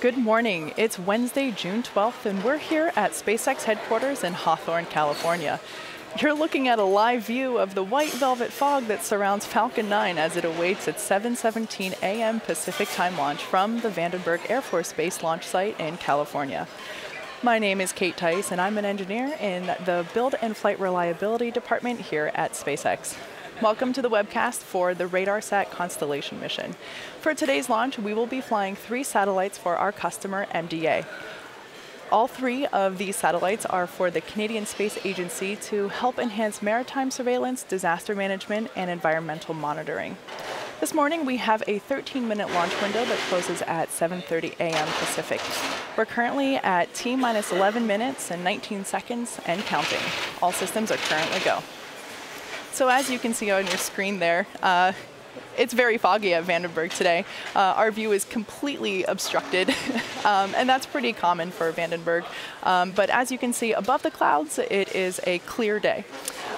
Good morning. It's Wednesday, June 12th, and we're here at SpaceX headquarters in Hawthorne, California. You're looking at a live view of the white velvet fog that surrounds Falcon 9 as it awaits its 7:17 a.m. Pacific time launch from the Vandenberg Air Force Base launch site in California. My name is Kate Tice, and I'm an engineer in the Build and Flight Reliability Department here at SpaceX. Welcome to the webcast for the RADARSAT Constellation Mission. For today's launch, we will be flying 3 satellites for our customer, MDA. All 3 of these satellites are for the Canadian Space Agency to help enhance maritime surveillance, disaster management, and environmental monitoring. This morning, we have a 13-minute launch window that closes at 7:30 a.m. Pacific. We're currently at T-minus 11 minutes and 19 seconds and counting. All systems are currently go. So as you can see on your screen there, it's very foggy at Vandenberg today. Our view is completely obstructed, and that's pretty common for Vandenberg. But as you can see above the clouds, it is a clear day.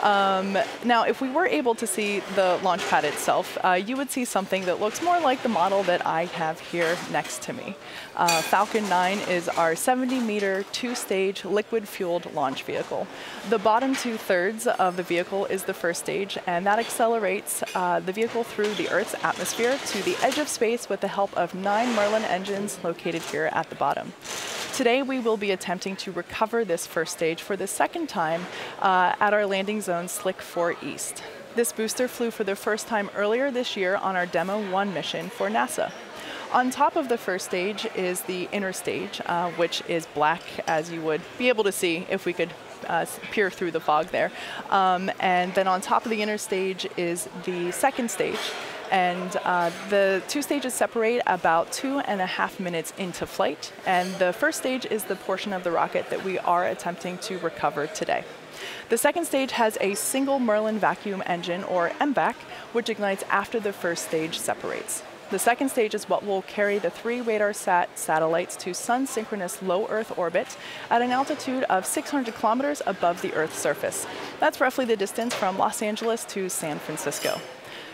Now, if we were able to see the launch pad itself, you would see something that looks more like the model that I have here next to me. Falcon 9 is our 70-meter, 2-stage, liquid-fueled launch vehicle. The bottom 2/3 of the vehicle is the first stage, and that accelerates the vehicle through the Earth's atmosphere to the edge of space with the help of 9 Merlin engines located here at the bottom. Today, we will be attempting to recover this first stage for the second time at our landing zone Slick 4 East. This booster flew for the first time earlier this year on our Demo 1 mission for NASA. On top of the first stage is the Interstage, which is black, as you would be able to see if we could peer through the fog there. And then on top of the Interstage is the second stage. And the 2 stages separate about 2.5 minutes into flight. And the first stage is the portion of the rocket that we are attempting to recover today. The second stage has a single Merlin vacuum engine, or MVAC, which ignites after the first stage separates. The second stage is what will carry the 3 RADARSAT satellites to sun-synchronous low Earth orbit at an altitude of 600 kilometers above the Earth's surface. That's roughly the distance from Los Angeles to San Francisco.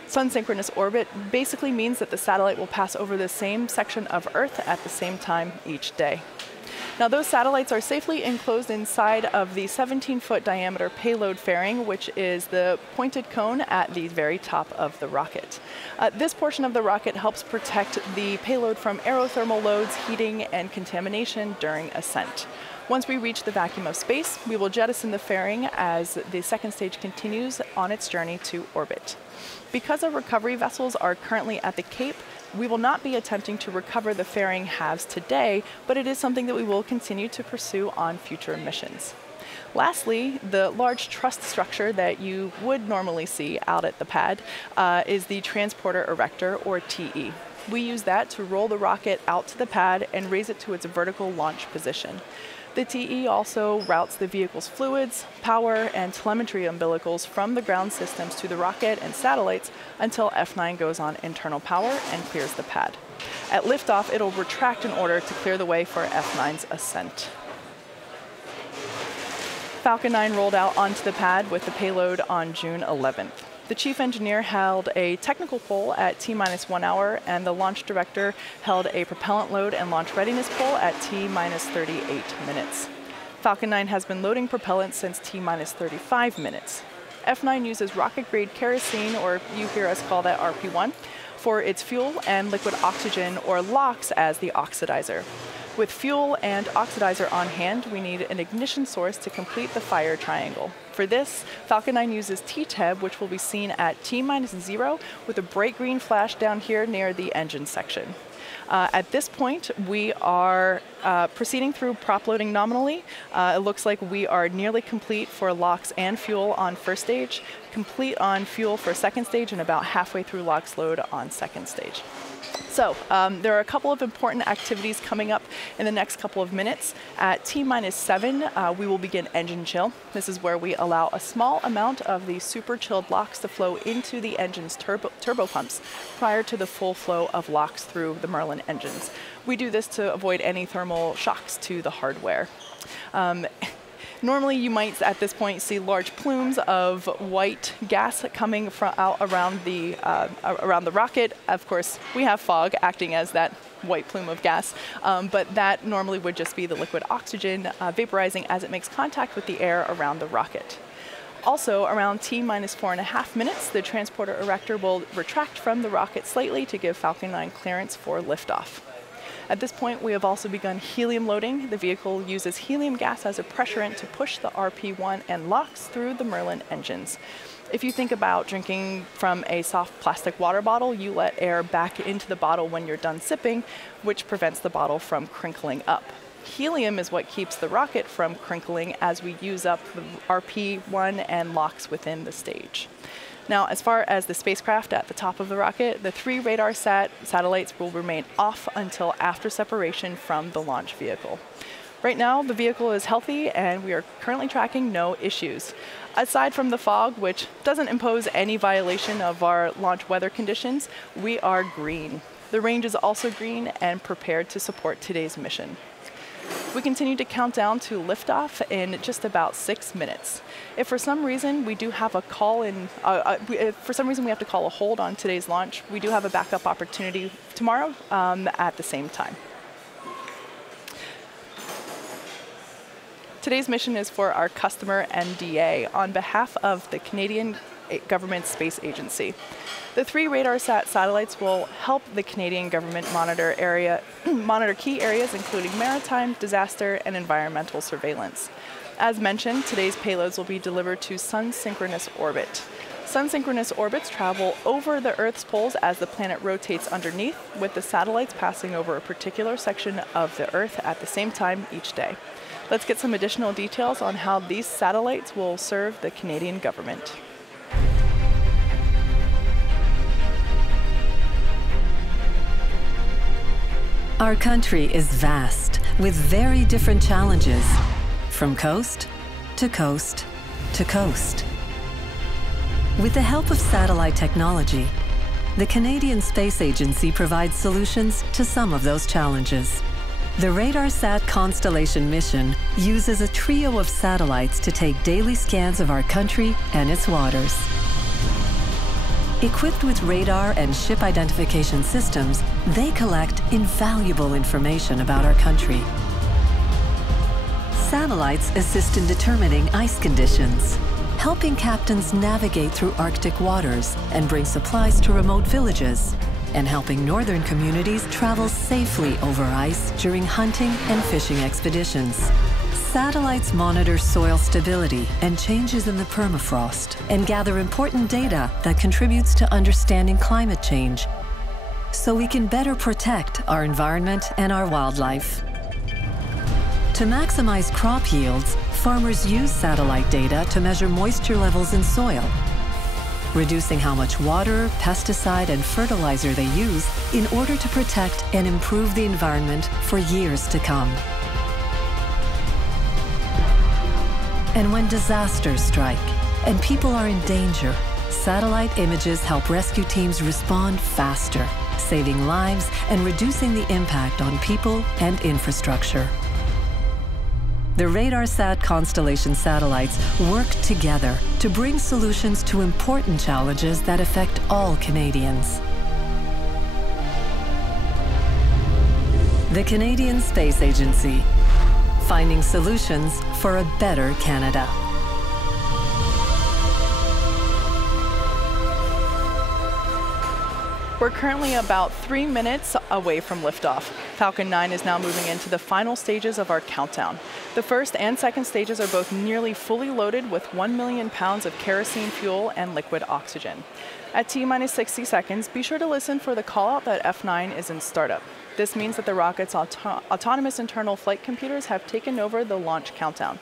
Sun-synchronous orbit basically means that the satellite will pass over the same section of Earth at the same time each day. Now, those satellites are safely enclosed inside of the 17-foot diameter payload fairing, which is the pointed cone at the very top of the rocket. This portion of the rocket helps protect the payload from aerothermal loads, heating, and contamination during ascent. Once we reach the vacuum of space, we will jettison the fairing as the second stage continues on its journey to orbit. Because our recovery vessels are currently at the Cape, we will not be attempting to recover the fairing halves today, but it is something that we will continue to pursue on future missions. Lastly, the large truss structure that you would normally see out at the pad is the Transporter Erector, or TE. We use that to roll the rocket out to the pad and raise it to its vertical launch position. The TE also routes the vehicle's fluids, power, and telemetry umbilicals from the ground systems to the rocket and satellites until F9 goes on internal power and clears the pad. At liftoff, it'll retract in order to clear the way for F9's ascent. Falcon 9 rolled out onto the pad with the payload on June 11th. The chief engineer held a technical poll at T-minus 1 hour, and the launch director held a propellant load and launch readiness poll at T-minus 38 minutes. Falcon 9 has been loading propellant since T-minus 35 minutes. F9 uses rocket-grade kerosene, or you hear us call that RP1, for its fuel, and liquid oxygen, or LOX, as the oxidizer. With fuel and oxidizer on hand, we need an ignition source to complete the fire triangle. For this, Falcon 9 uses TTEB, which will be seen at T-minus 0 with a bright green flash down here near the engine section. At this point, we are proceeding through prop loading nominally. It looks like we are nearly complete for LOX and fuel on first stage, complete on fuel for second stage, and about halfway through LOX load on second stage. So there are a couple of important activities coming up in the next couple of minutes. At T-minus 7, we will begin engine chill. This is where we allow a small amount of the super chilled LOX to flow into the engine's turbo pumps prior to the full flow of LOX through the Merlin engines. We do this to avoid any thermal shocks to the hardware. Normally, you might at this point see large plumes of white gas coming from out around the rocket. Of course, we have fog acting as that white plume of gas, but that normally would just be the liquid oxygen vaporizing as it makes contact with the air around the rocket. Also, around T-minus 4.5 minutes, the transporter erector will retract from the rocket slightly to give Falcon 9 clearance for liftoff. At this point, we have also begun helium loading. The vehicle uses helium gas as a pressurant to push the RP-1 and LOX through the Merlin engines. If you think about drinking from a soft plastic water bottle, you let air back into the bottle when you're done sipping, which prevents the bottle from crinkling up. Helium is what keeps the rocket from crinkling as we use up the RP-1 and LOX within the stage. Now, as far as the spacecraft at the top of the rocket, the 3 RADARSat satellites will remain off until after separation from the launch vehicle. Right now, the vehicle is healthy and we are currently tracking no issues. Aside from the fog, which doesn't impose any violation of our launch weather conditions, we are green. The range is also green and prepared to support today's mission. We continue to count down to liftoff in just about 6 minutes. If for some reason we do have a call in, if for some reason we have to call a hold on today's launch, we do have a backup opportunity tomorrow at the same time. Today's mission is for our customer NDA on behalf of the Canadian Government Space Agency. The 3 RADARSat satellites will help the Canadian government monitor key areas including maritime, disaster, and environmental surveillance. As mentioned, today's payloads will be delivered to sun-synchronous orbit. Sun-synchronous orbits travel over the Earth's poles as the planet rotates underneath, with the satellites passing over a particular section of the Earth at the same time each day. Let's get some additional details on how these satellites will serve the Canadian government. Our country is vast, with very different challenges, from coast to coast to coast. With the help of satellite technology, the Canadian Space Agency provides solutions to some of those challenges. The RADARSAT Constellation Mission uses a trio of satellites to take daily scans of our country and its waters. Equipped with radar and ship identification systems, they collect invaluable information about our country. Satellites assist in determining ice conditions, helping captains navigate through Arctic waters and bring supplies to remote villages, and helping northern communities travel safely over ice during hunting and fishing expeditions. Satellites monitor soil stability and changes in the permafrost and gather important data that contributes to understanding climate change, so we can better protect our environment and our wildlife. To maximize crop yields, farmers use satellite data to measure moisture levels in soil, reducing how much water, pesticide, and fertilizer they use in order to protect and improve the environment for years to come. And when disasters strike and people are in danger, satellite images help rescue teams respond faster, saving lives and reducing the impact on people and infrastructure. The RADARSat Constellation satellites work together to bring solutions to important challenges that affect all Canadians. The Canadian Space Agency, finding solutions for a better Canada. We're currently about 3 minutes away from liftoff. Falcon 9 is now moving into the final stages of our countdown. The first and second stages are both nearly fully loaded with 1 million pounds of kerosene fuel and liquid oxygen. At T-minus 60 seconds, be sure to listen for the call out that F9 is in startup. This means that the rocket's autonomous internal flight computers have taken over the launch countdown.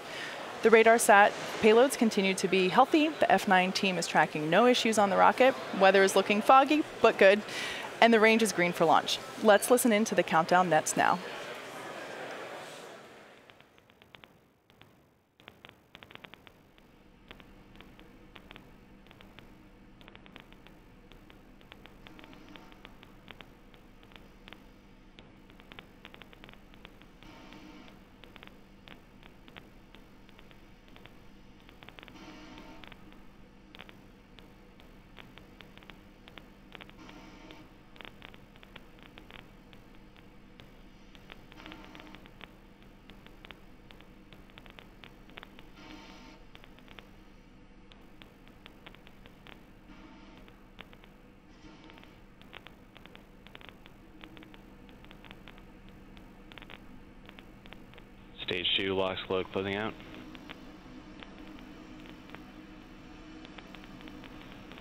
The RADARSat payloads continue to be healthy. The F9 team is tracking no issues on the rocket. Weather is looking foggy, but good. And the range is green for launch. Let's listen in to the countdown nets now. Stage 2, LOX load closing out.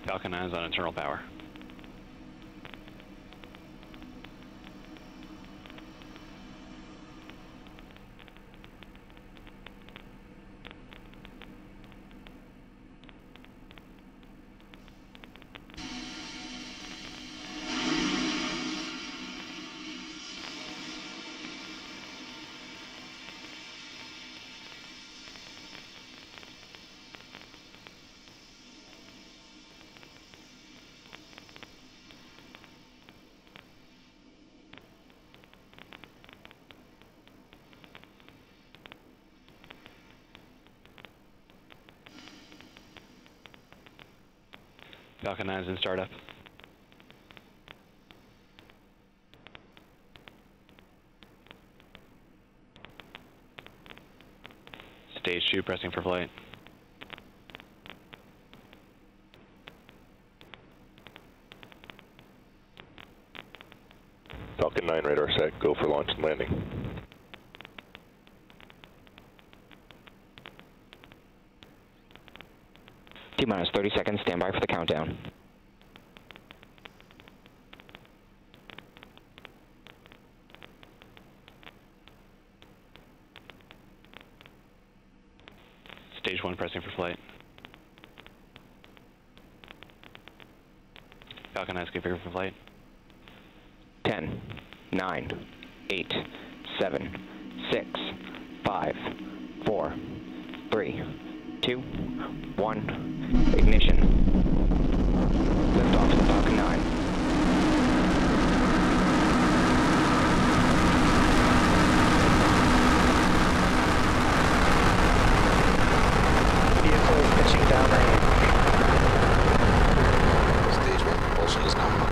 Falcon 9 is on internal power. Falcon 9 is in startup. Stage 2 pressing for flight. Falcon 9 radar set, go for launch and landing. T-minus 30 seconds, stand by for the countdown. Stage 1 pressing for flight. Falcon 9 configured for flight. 10, 9, 8, 7, 6, 5, 4, 3, 2, 1. Ignition. Lift off of Falcon 9. Vehicle is pitching downrange. Stage 1 propulsion is nominal.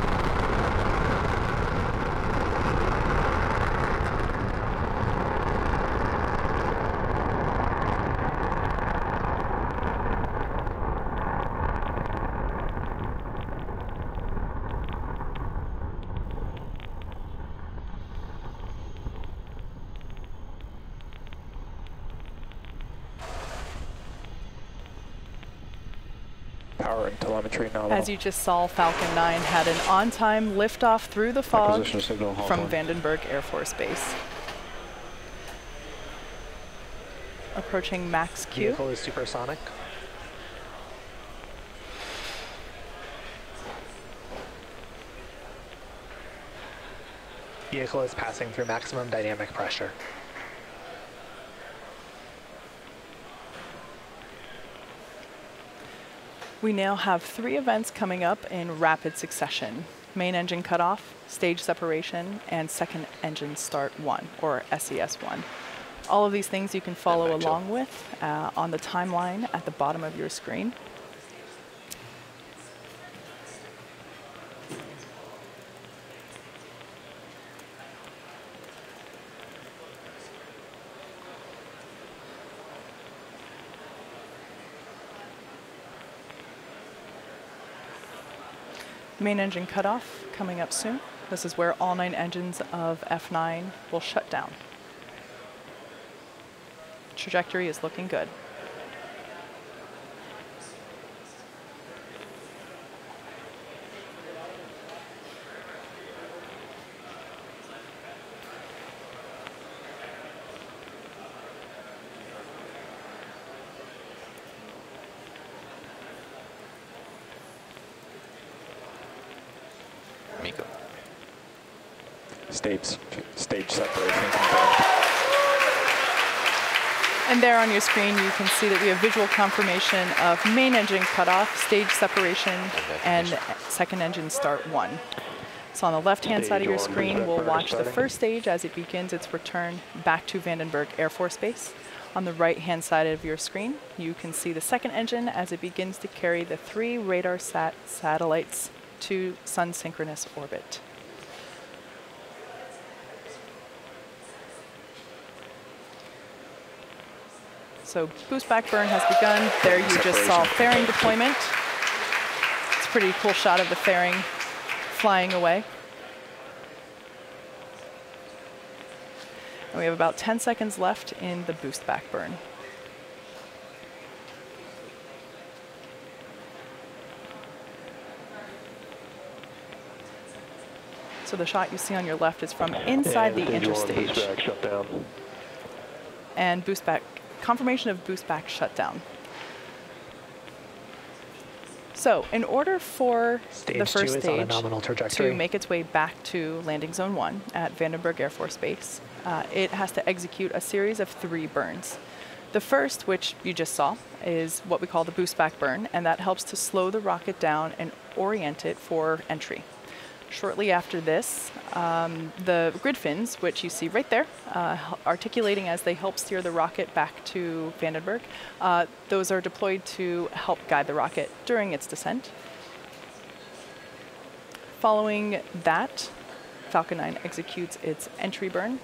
Power and telemetry nominal. As you just saw, Falcon 9 had an on-time liftoff through the fog Acquisition signal, from Hawthorne. Vandenberg Air Force Base. Approaching max Q. Vehicle is supersonic. Vehicle is passing through maximum dynamic pressure. We now have 3 events coming up in rapid succession: main engine cutoff, stage separation, and second engine start 1, or SES 1. All of these things you can follow along with on the timeline at the bottom of your screen. Main engine cutoff coming up soon. This is where all 9 engines of F9 will shut down. Trajectory is looking good. Miko. Stage separation confirmed. And there on your screen, you can see that we have visual confirmation of main engine cutoff, stage separation, and second engine start 1. So on the left-hand side of your screen, we'll watch the first stage as it begins its return back to Vandenberg Air Force Base. On the right-hand side of your screen, you can see the second engine as it begins to carry the 3 RADARSat satellites to sun-synchronous orbit. So boost back burn has begun. There you just saw fairing deployment. It's a pretty cool shot of the fairing flying away. And we have about 10 seconds left in the boost back burn. So the shot you see on your left is from inside the interstage. Boost back shutdown. And boost back, confirmation of boost back shutdown. So in order for the first stage to make its way back to landing zone 1 at Vandenberg Air Force Base, it has to execute a series of 3 burns. The first, which you just saw, is what we call the boost back burn, and that helps to slow the rocket down and orient it for entry. Shortly after this, the grid fins, which you see right there, articulating as they help steer the rocket back to Vandenberg, those are deployed to help guide the rocket during its descent. Following that, Falcon 9 executes its entry burn,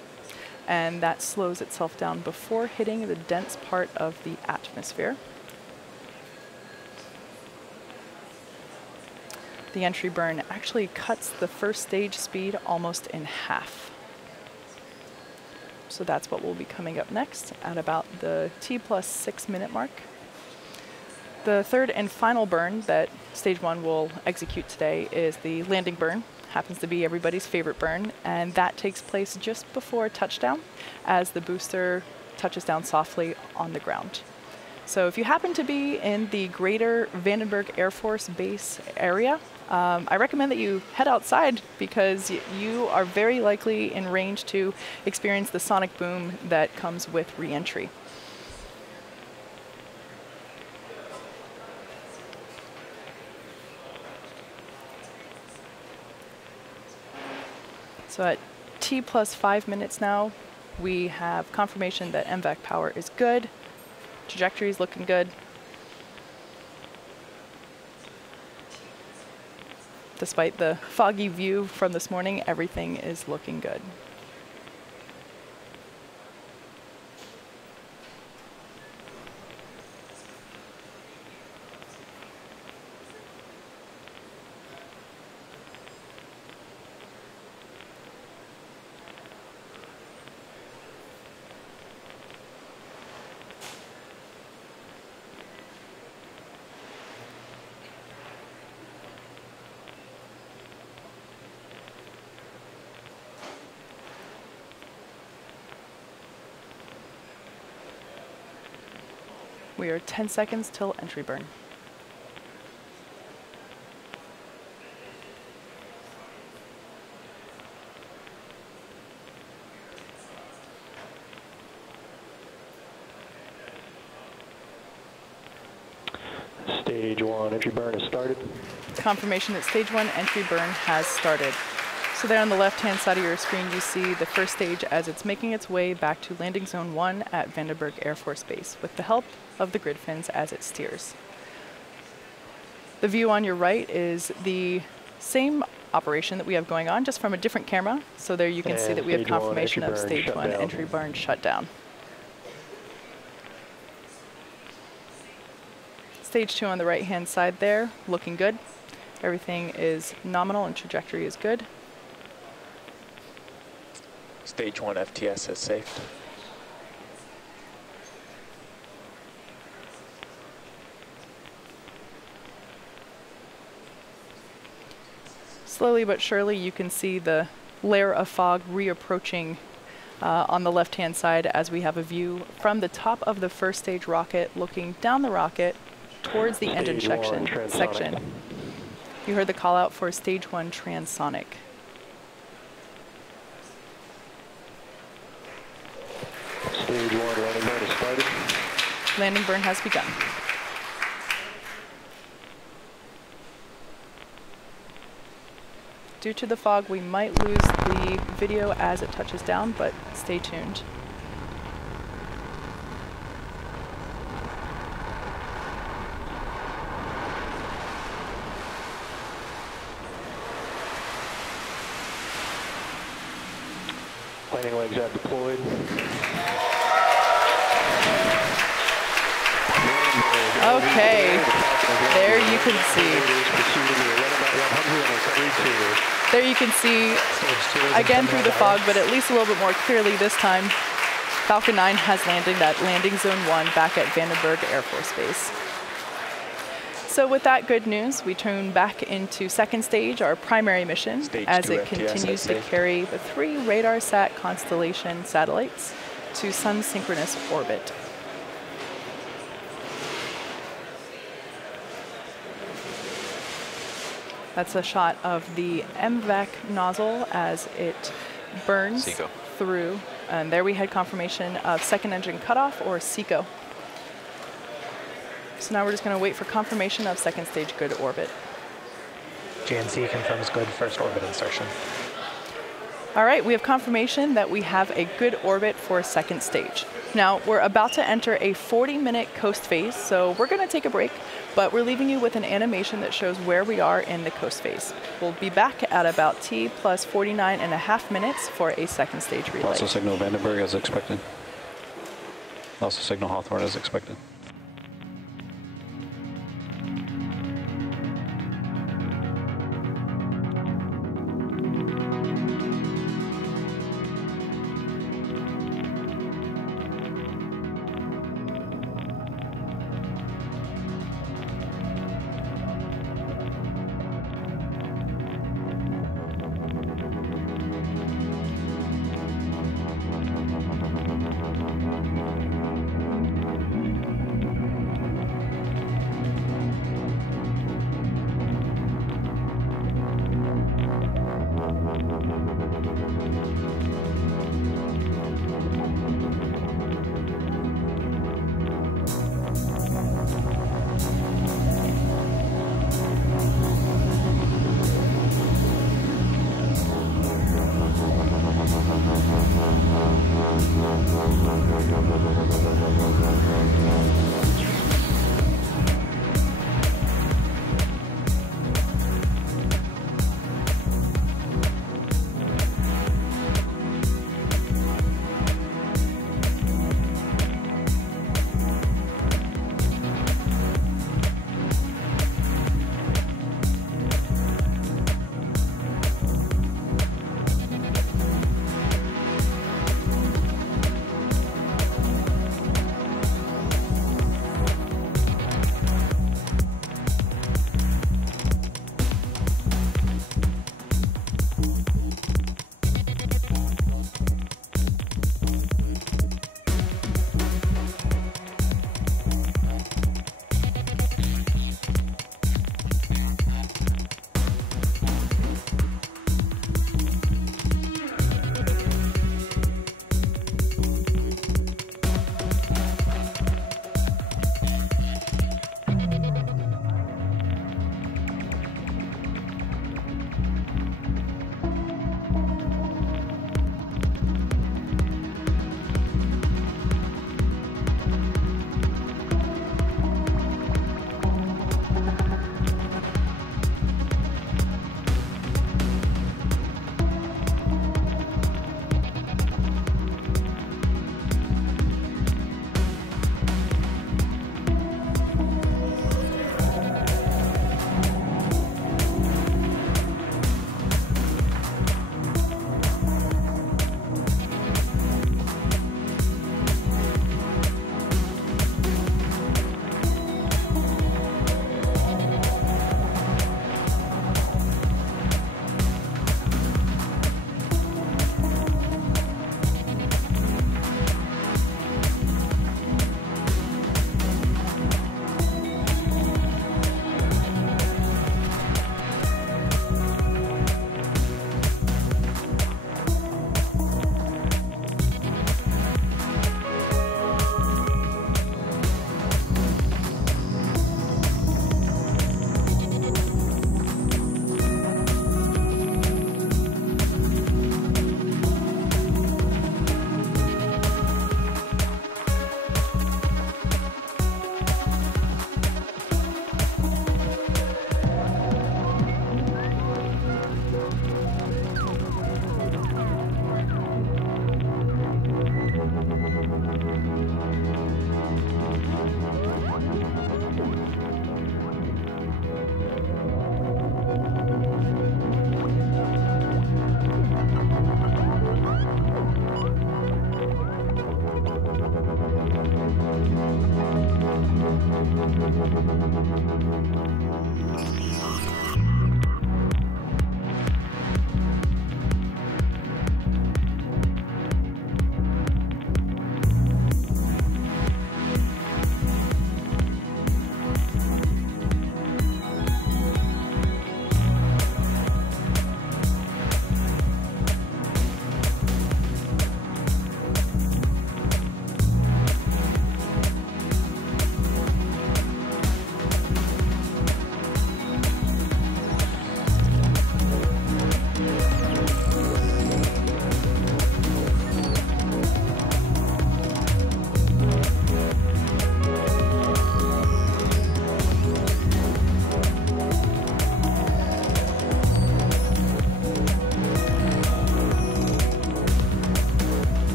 and that slows itself down before hitting the dense part of the atmosphere. The entry burn actually cuts the first stage speed almost in half. So that's what will be coming up next at about the T+6 minute mark. The third and final burn that stage 1 will execute today is the landing burn. Happens to be everybody's favorite burn, and that takes place just before touchdown as the booster touches down softly on the ground. So if you happen to be in the greater Vandenberg Air Force Base area, I recommend that you head outside because you are very likely in range to experience the sonic boom that comes with re-entry. So at T+5 minutes now, we have confirmation that MVAC power is good. Trajectory is looking good. Despite the foggy view from this morning, everything is looking good. We are 10 seconds till entry burn. Stage 1 entry burn has started. Confirmation that stage 1 entry burn has started. So there on the left-hand side of your screen, you see the first stage as it's making its way back to landing zone 1 at Vandenberg Air Force Base with the help of the grid fins as it steers. The view on your right is the same operation that we have going on, just from a different camera. So there you can see that we have confirmation of stage 1 entry burn shutdown. Stage 2 on the right-hand side there, looking good. Everything is nominal and trajectory is good. Stage 1 FTS is safe. Slowly but surely you can see the layer of fog reapproaching on the left-hand side as we have a view from the top of the first stage rocket looking down the rocket towards the engine section. You heard the call out for stage 1 transonic. Stage 1 landing burn has started. Landing burn has begun. Due to the fog, we might lose the video as it touches down, but stay tuned. Landing legs have deployed. Okay. There you can see. There you can see, again through the fog, but at least a little bit more clearly this time, Falcon 9 has landed at Landing Zone 1 back at Vandenberg Air Force Base. So with that good news, we turn back into second stage, our primary mission, as it continues to carry the 3 RADARSat Constellation satellites to sun-synchronous orbit. That's a shot of the MVAC nozzle as it burns through. And there we had confirmation of second engine cutoff, or SECO. So now we're just going to wait for confirmation of second stage good orbit. GNC confirms good first orbit insertion. All right, we have confirmation that we have a good orbit for second stage. Now, we're about to enter a 40-minute coast phase, so we're going to take a break, but we're leaving you with an animation that shows where we are in the coast phase. We'll be back at about T plus 49.5 minutes for a second stage relay. Also signal Vandenberg as expected. Also signal Hawthorne as expected.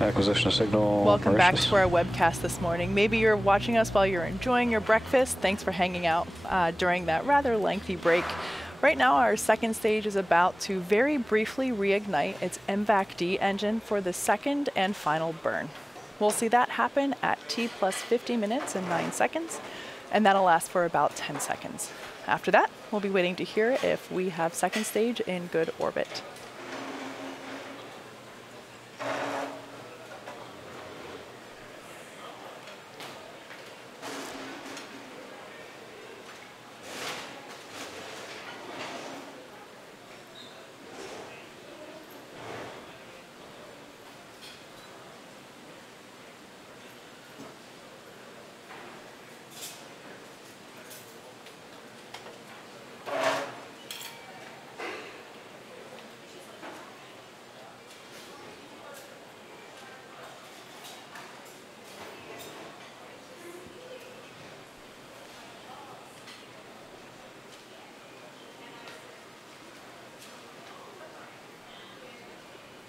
Acquisition of signal. Welcome back Mauritius. to our webcast this morning. Maybe you're watching us while you're enjoying your breakfast. Thanks for hanging out during that rather lengthy break. Right now, our second stage is about to very briefly reignite its MVAC-D engine for the second and final burn. We'll see that happen at T plus 50 minutes and 9 seconds, and that'll last for about 10 seconds. After that, we'll be waiting to hear if we have second stage in good orbit.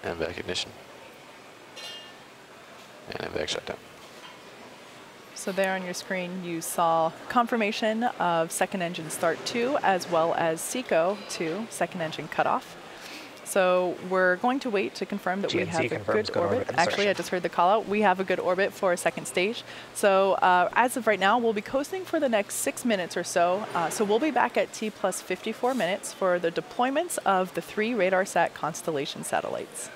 MVAC ignition. And MVAC shutdown. So there on your screen, you saw confirmation of second engine start 2, as well as SECO 2, second engine cutoff. So we're going to wait to confirm that we have a good orbit. Actually, I just heard the call out. We have a good orbit for second stage. So as of right now, we'll be coasting for the next 6 minutes or so. So we'll be back at T plus 54 minutes for the deployments of the 3 RADARSat Constellation satellites.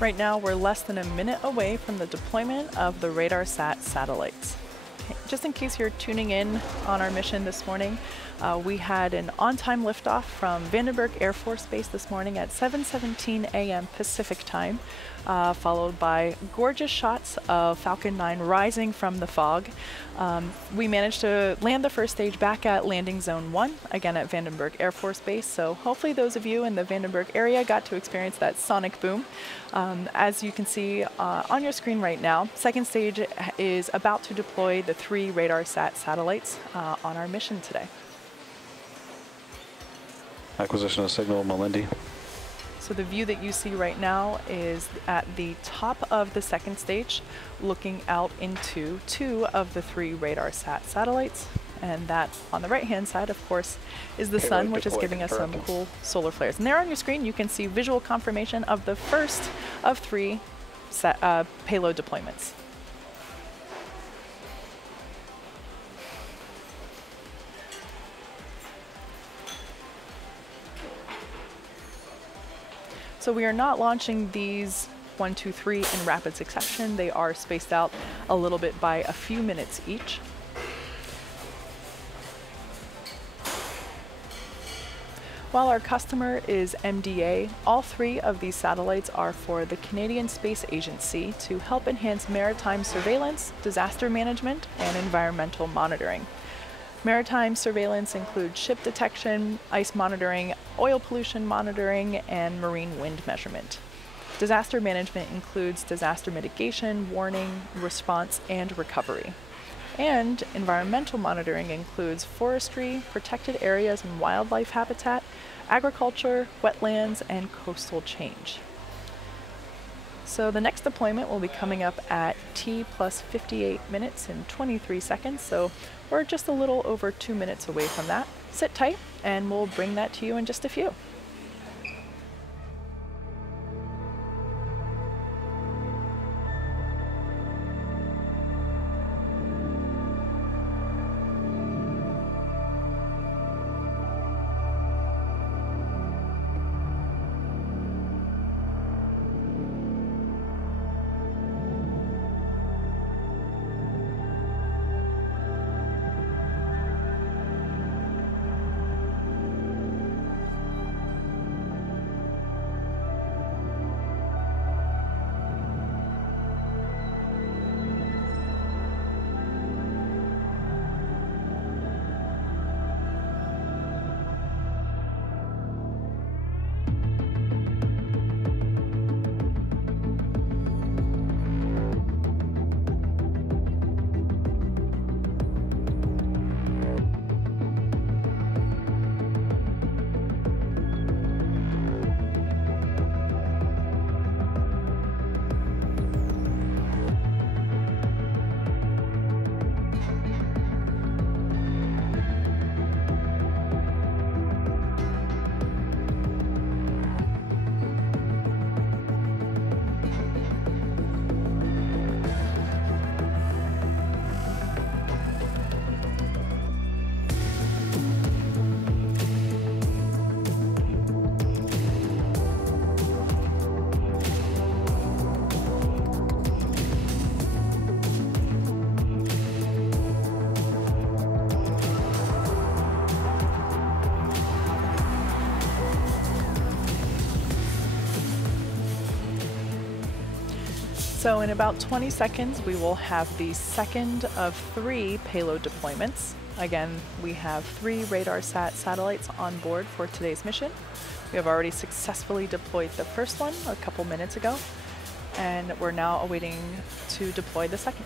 Right now, we're less than a minute away from the deployment of the RADARSAT satellites. Just in case you're tuning in on our mission this morning, we had an on-time liftoff from Vandenberg Air Force Base this morning at 7:17 a.m. Pacific time, followed by gorgeous shots of Falcon 9 rising from the fog. We managed to land the first stage back at landing zone 1, again at Vandenberg Air Force Base, so hopefully those of you in the Vandenberg area got to experience that sonic boom. As you can see on your screen right now, second stage is about to deploy the 3 RADARSAT satellites on our mission today. Acquisition of signal, Malindi. So the view that you see right now is at the top of the second stage, looking out into 2 of the 3 RADARSAT satellites. And that on the right-hand side, of course, is the sun, which is giving us some cool solar flares. And there on your screen, you can see visual confirmation of the first of 3 payload deployments. So we are not launching these 1, 2, 3 in rapid succession. They are spaced out a little bit by a few minutes each. While our customer is MDA, all 3 of these satellites are for the Canadian Space Agency to help enhance maritime surveillance, disaster management, and environmental monitoring. Maritime surveillance includes ship detection, ice monitoring, oil pollution monitoring, and marine wind measurement. Disaster management includes disaster mitigation, warning, response, and recovery. And environmental monitoring includes forestry, protected areas and wildlife habitat, agriculture, wetlands, and coastal change. So the next deployment will be coming up at T plus 58 minutes and 23 seconds, so we're just a little over 2 minutes away from that. Sit tight, and we'll bring that to you in just a few. So in about 20 seconds, we will have the second of 3 payload deployments. Again, we have 3 RADARSAT satellites on board for today's mission. We have already successfully deployed the first one a couple minutes ago, and we're now awaiting to deploy the second.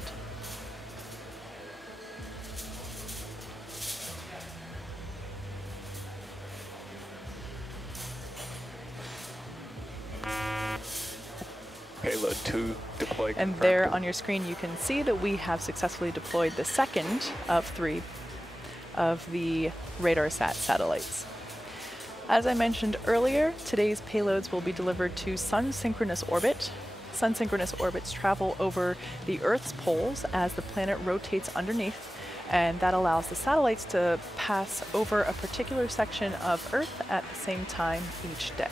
Payload 2 deployed. And there on your screen, you can see that we have successfully deployed the second of 3 of the RADARSAT satellites. As I mentioned earlier, today's payloads will be delivered to sun-synchronous orbit. Sun-synchronous orbits travel over the Earth's poles as the planet rotates underneath, and that allows the satellites to pass over a particular section of Earth at the same time each day.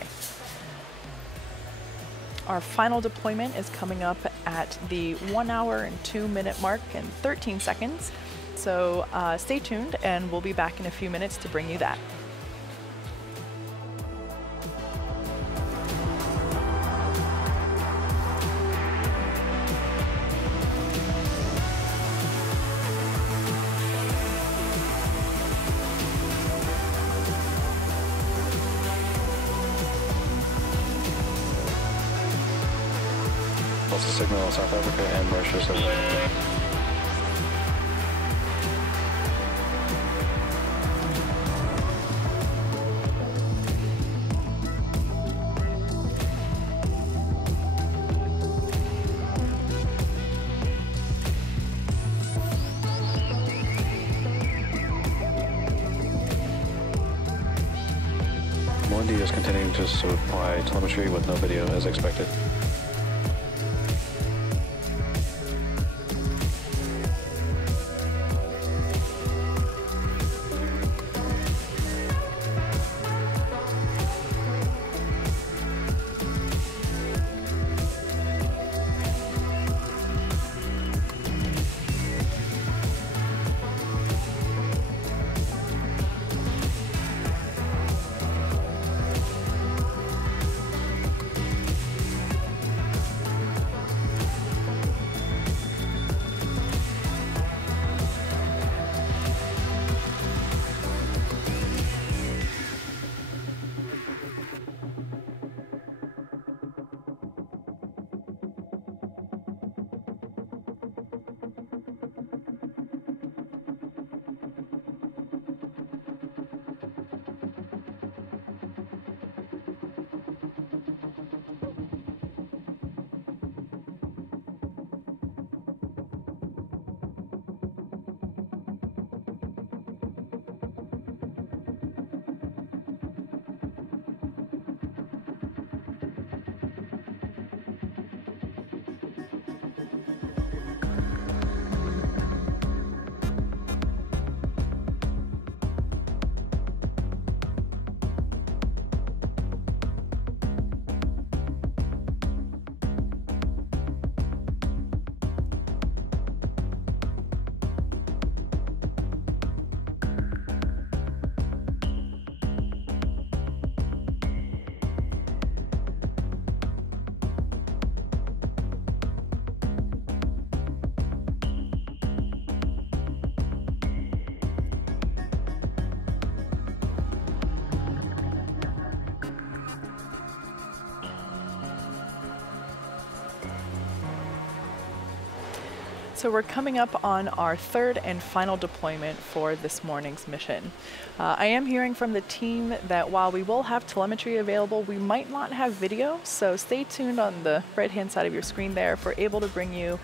Our final deployment is coming up at the 1 hour and 2 minute mark and 13 seconds. So stay tuned, and we'll be back in a few minutes to bring you that. Also signal South Africa and Mauritius. Mundi is continuing to supply telemetry with no video as expected. So we're coming up on our third and final deployment for this morning's mission. I am hearing from the team that while we will have telemetry available, we might not have video, so stay tuned on the right-hand side of your screen there. If we're able to bring you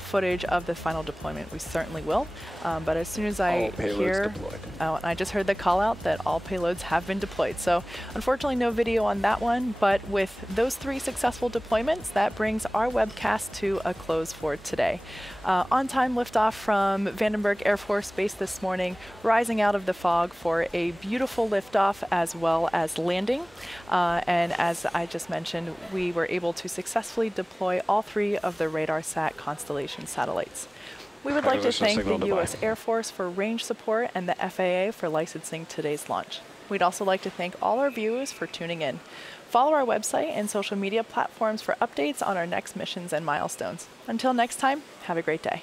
footage of the final deployment, we certainly will. But as soon as I hear, I just heard the call out that all payloads have been deployed. So unfortunately no video on that one, but with those 3 successful deployments, that brings our webcast to a close for today. On-time liftoff from Vandenberg Air Force Base this morning, rising out of the fog for a beautiful liftoff as well as landing. And as I just mentioned, we were able to successfully deploy all 3 of the RADARSAT Constellation satellites. We would like to thank the U.S. Air Force for range support and the FAA for licensing today's launch. We'd also like to thank all our viewers for tuning in. Follow our website and social media platforms for updates on our next missions and milestones. Until next time, have a great day.